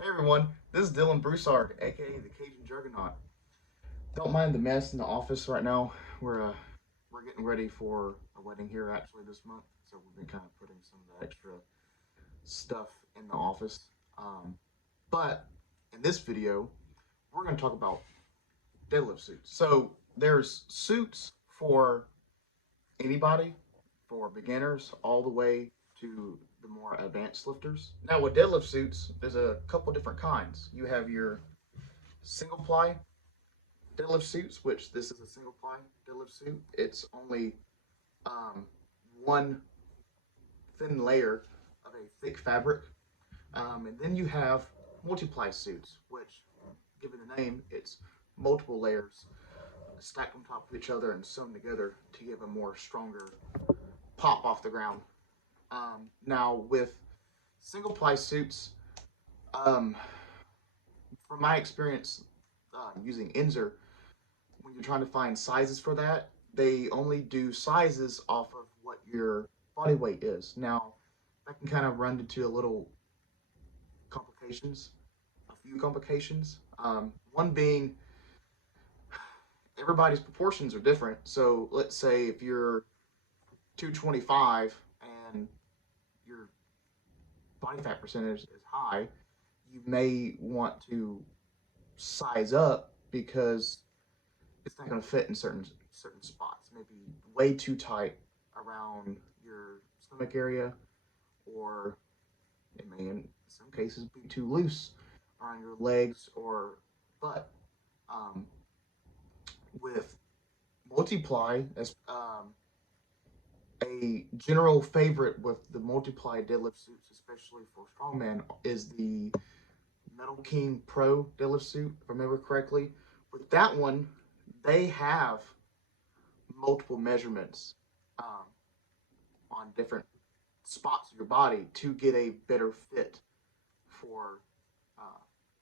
Hey everyone, this is Dylan Broussard, aka the Cajun Juggernaut. Don't mind the mess in the office right now. We're getting ready for a wedding here actually this month, so we've been kind of putting some of the extra stuff in the office. But in this video, we're going to talk about deadlift suits. So there's suits for anybody, for beginners, all the way to the more advanced lifters. Now with deadlift suits, there's a couple different kinds. You have your single ply deadlift suits, which this is a single ply deadlift suit. It's only one thin layer of a thick fabric. And then you have multi-ply suits, which, given the name, it's multiple layers stacked on top of each other and sewn together to give a more stronger pop off the ground. Now with single ply suits, from my experience using Inzer, when you're trying to find sizes for that, they only do sizes off of what your body weight is. Now, that can kind of run into a little complications, a few complications. One being everybody's proportions are different. So let's say if you're 225 and your body fat percentage is high, you may want to size up because it's not going to fit in certain spots. Maybe way too tight around your stomach area, or it may in some cases be too loose around your legs or butt. With multiply, as a general favorite with the multiply deadlift suits, especially for strongman, is the Metal King Pro deadlift suit, if I remember correctly. With that one, they have multiple measurements on different spots of your body to get a better fit for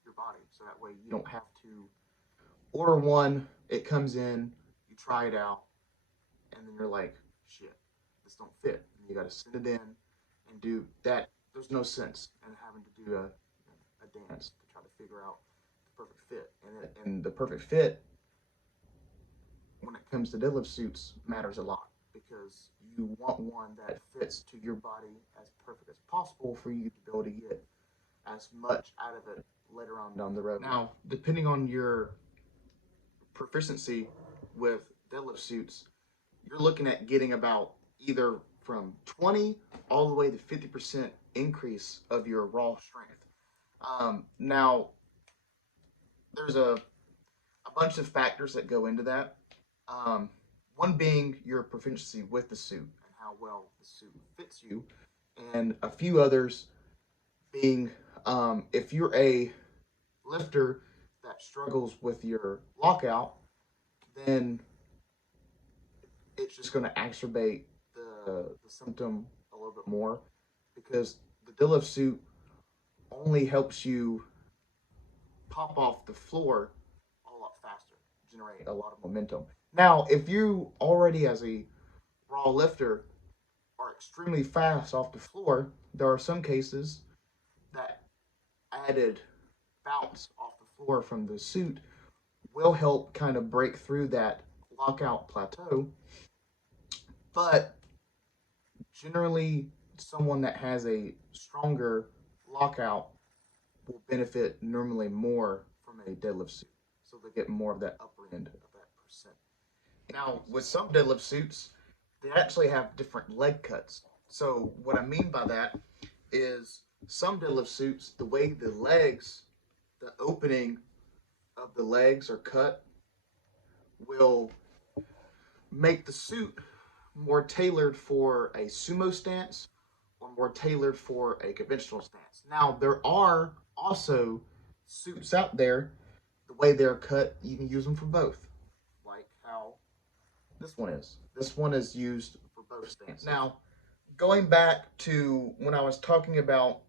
your body. So that way you don't have to order one, it comes in, you try it out, and then you're like, shit, this don't fit. And you got to send it in and do that. There's no sense in having to do a dance to try to figure out the perfect fit. And the perfect fit, when it comes to deadlift suits, matters a lot because you want one that fits to your body as perfect as possible for you to be able to get as much out of it later on down the road. Now, depending on your proficiency with deadlift suits, you're looking at getting about either from 20 all the way to 50% increase of your raw strength. Now, there's a bunch of factors that go into that. One being your proficiency with the suit and how well the suit fits you, and a few others being if you're a lifter that struggles with your lockout, then it's just going to exacerbate the symptom a little bit more because the deadlift suit only helps you pop off the floor a lot faster, generate a lot of momentum. Now, if you already, as a raw lifter, are extremely fast off the floor, there are some cases that added bounce off the floor from the suit will help kind of break through that lockout plateau. But generally, someone that has a stronger lockout will benefit normally more from a deadlift suit. So they get more of that upper end of that percent. Now, with some deadlift suits, they actually have different leg cuts. So what I mean by that is some deadlift suits, the way the legs, the opening of the legs are cut, will make the suit more tailored for a sumo stance or more tailored for a conventional stance. Now, there are also suits out there, the way they're cut, you can use them for both, like how this one is. This one is used for both stances. Now, going back to when I was talking about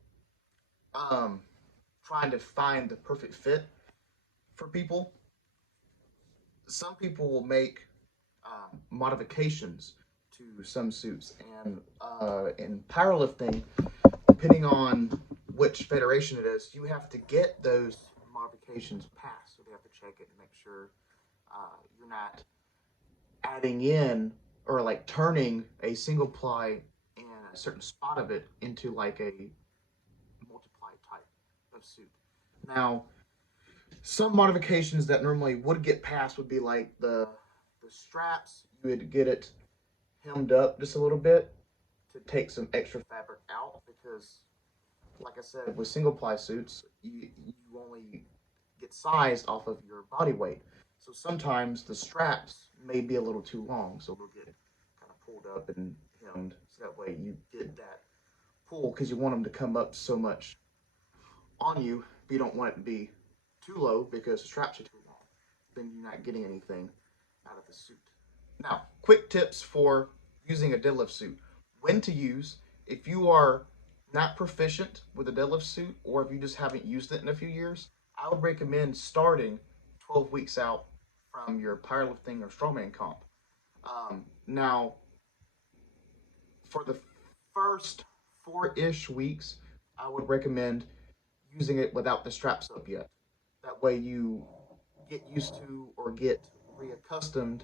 trying to find the perfect fit for people, some people will make modifications to some suits, and in powerlifting, depending on which federation it is, you have to get those modifications passed. So they have to check it and make sure you're not adding in or like turning a single ply in a certain spot of it into like a multiply type of suit. Now, some modifications that normally would get passed would be like the straps. You would get it hemmed up just a little bit to take some extra fabric out because, like I said, with single ply suits, you only get sized off of your body weight. So sometimes the straps may be a little too long, so they'll get kind of pulled up and hemmed. So that way you get that pull because you want them to come up so much on you, but you don't want it to be too low because the straps are too long. Then you're not getting anything out of the suit. Now, quick tips for using a deadlift suit. When to use. If you are not proficient with a deadlift suit, or if you just haven't used it in a few years, I would recommend starting 12 weeks out from your powerlifting or strongman comp. Now, for the first 4-ish weeks, I would recommend using it without the straps up yet. That way you get used to or get reaccustomed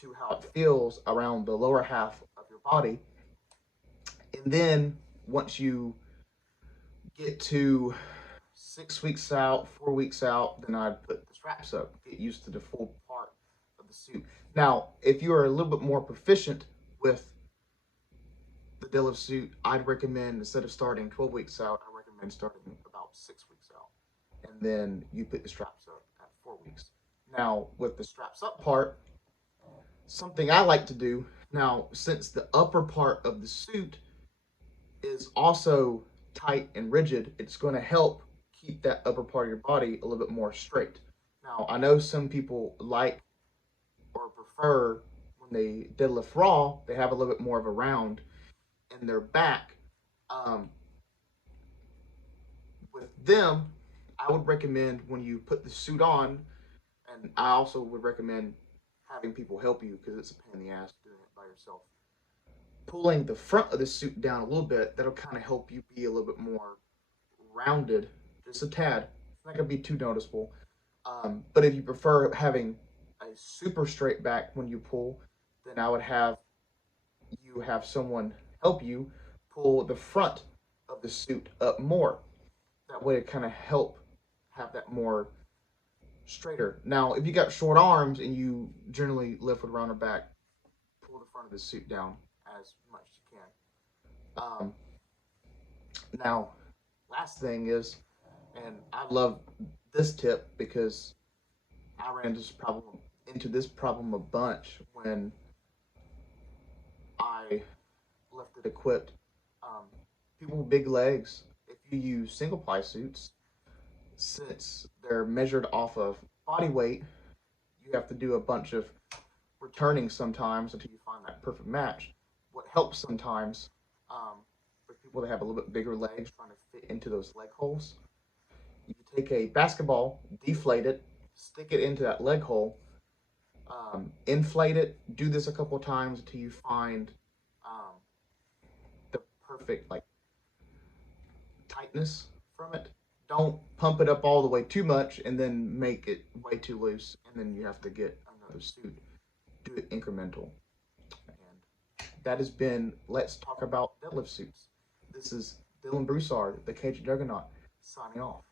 to how it feels around the lower half of your body. And then once you get to 6 weeks out, 4 weeks out, then I'd put the straps up, get used to the full part of the suit. Now, if you are a little bit more proficient with the deadlift suit, I'd recommend instead of starting 12 weeks out, I recommend starting about 6 weeks out. And then you put the straps up at 4 weeks. Now, with the straps up part, something I like to do now, since the upper part of the suit is also tight and rigid, it's going to help keep that upper part of your body a little bit more straight. Now, I know some people like or prefer when they deadlift raw, they have a little bit more of a round in their back. Um, with them, I would recommend when you put the suit on, and I also would recommend having people help you because it's a pain in the ass doing it by yourself. Pulling the front of the suit down a little bit, that'll kind of help you be a little bit more rounded, just a tad. It's not gonna be too noticeable. But if you prefer having a super straight back when you pull, then I would have someone help you pull the front of the suit up more. That way, it kind of help have that more straighter. Now, if you got short arms and you generally lift with rounded back, pull the front of the suit down as much as you can. Now, last thing is, and I love this tip because I ran into this problem a bunch when I lifted equipped. Um, People with big legs, if you use single ply suits, since they're measured off of body weight, you have to do a bunch of returning sometimes until you find that perfect match. What helps sometimes for people that have a little bit bigger legs trying to fit into those leg holes, you can take a basketball, deflate it, stick it into that leg hole, inflate it. Do this a couple of times until you find um, the perfect like tightness from it. Don't pump it up all the way too much and then make it way too loose, and then you have to get another suit. Do it incremental. And that has been Let's Talk About Deadlift Suits. This is Dylan Broussard, the Cage Juggernaut, signing off.